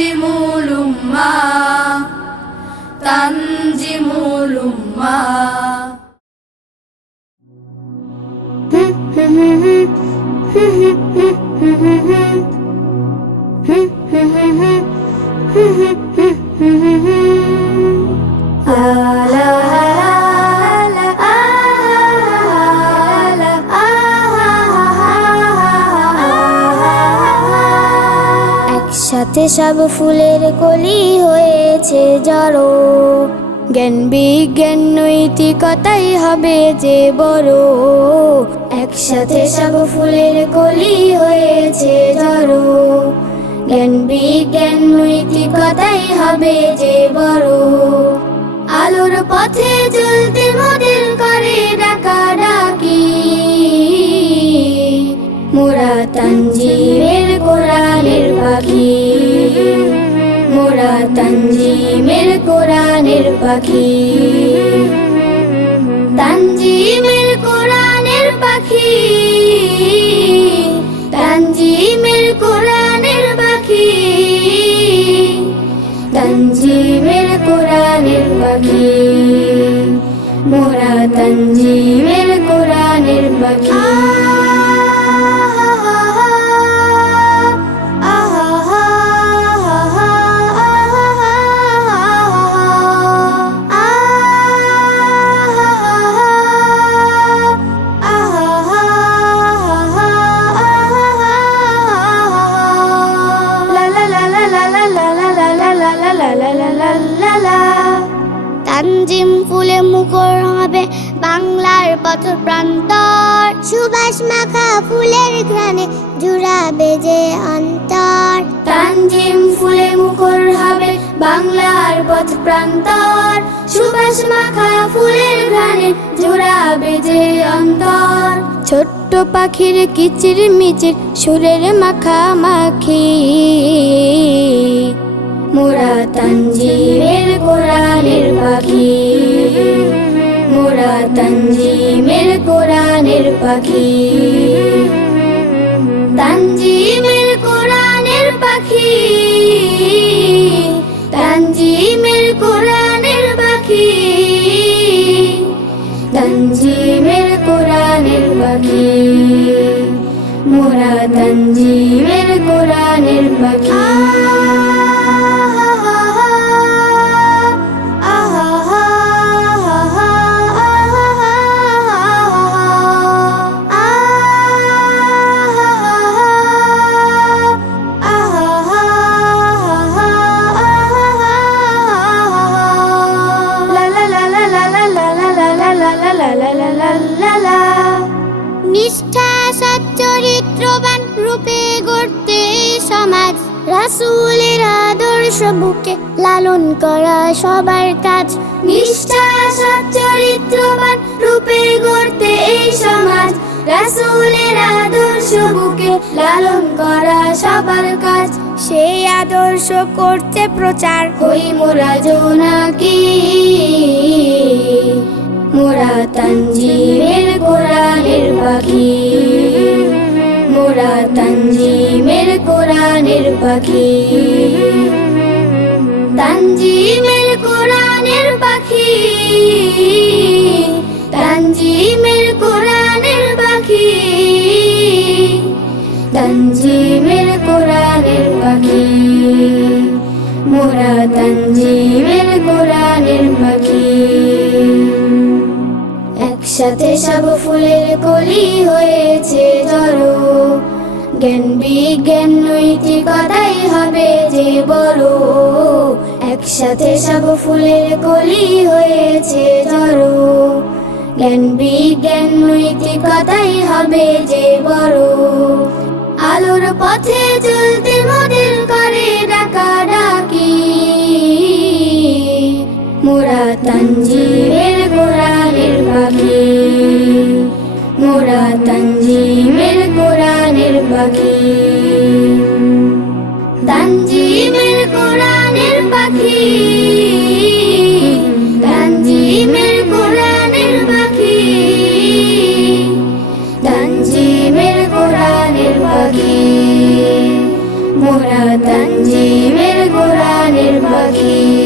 তানজিমুল উম্মাহ তানজিমুল উম্মাহ। একসাথে সব ফুলের কলি হয়েছে জড়ো, জ্ঞান বিজ্ঞান নৈতিকতাই হবে যে বড়। একসাথে সব ফুলের কলি হয়েছে জড়ো, জ্ঞান বিজ্ঞান নৈতিকতাই হবে যে বড়। আলোর পথে চলতে মোদের করে ডাকাডাকি, মোরা তানজিমের কোরআনের পাখি, মোরা তানজিমের কোরআনের পাখি। তানজিমের কোরআনের পাখি, তানজিমের কোরআনের পাখি, তানজিমের কোরআনের পাখি, মোরা তানজিমের কোরআনের পাখি। তানজিম ফুলে মুখর হবে বাংলার পথ প্রান্তর, সুবাস মাখা ফুলের ঘ্রাণে জুড়াবে যে অন্তর। তানজিম ফুলে মুখর হবে বাংলার পথ প্রান্তর, সুবাস মাখা ফুলের ঘ্রাণে জুড়াবে যে অন্তর। ছোট্ট পাখির কিচির মিচির সুরের মাখামাখি, মোরা তানজিমের কোরআনের পাখি, মোরা তানজিমের কোরআনের পাখি। তানজিমের কোরআনের পাখি, তানজিমের কোরআনের পাখি, তানজিমের কোরআনের পাখি, মোরা তানজিমের কোরআনের পাখি। নিষ্ঠা সচ্চরিত্রবান রূপে গড়তে সমাজ, রাসূলের আদর্শ বুকে লালন করা সবার কাজ। নিষ্ঠা সচ্চরিত্রবান রূপে গড়তে এই সমাজ, রাসূলের আদর্শ বুকে লালন করা সবার কাজ। সেই আদর্শ করতে প্রচার হই মোরা জোনাকি, মোরা তানজিমের কোরআনের পাখি, মোরা তানজিমের কোরআনের পাখি। তানজিমের কোরআনের পাখি, তানজিমের কোরআনের পাখি, তানজিমের কোরআনের পাখি, মোরা তানজিমের কোরআনের পাখি। একসাথে সব ফুলের কলি হয়েছে জড়ো, জ্ঞান বিজ্ঞান নৈতিকতাই হবে যে বড়। একসাথে সব ফুলের কলি হয়েছে জড়ো, জ্ঞান বিজ্ঞান নৈতিকতাই হবে যে বড়। আলোর পথে চলতে মোদের করে ডাকাডাকি, মোরা তানজিমের কোরআনের পাখি, মোরা তানজিমের কোরআনের পাখি। তানজিমের কোরআনের পাখি, তানজিমের কোরআনের পাখি, তানজিমের কোরআনের পাখি, মোরা তানজিমের কোরআনের পাখি।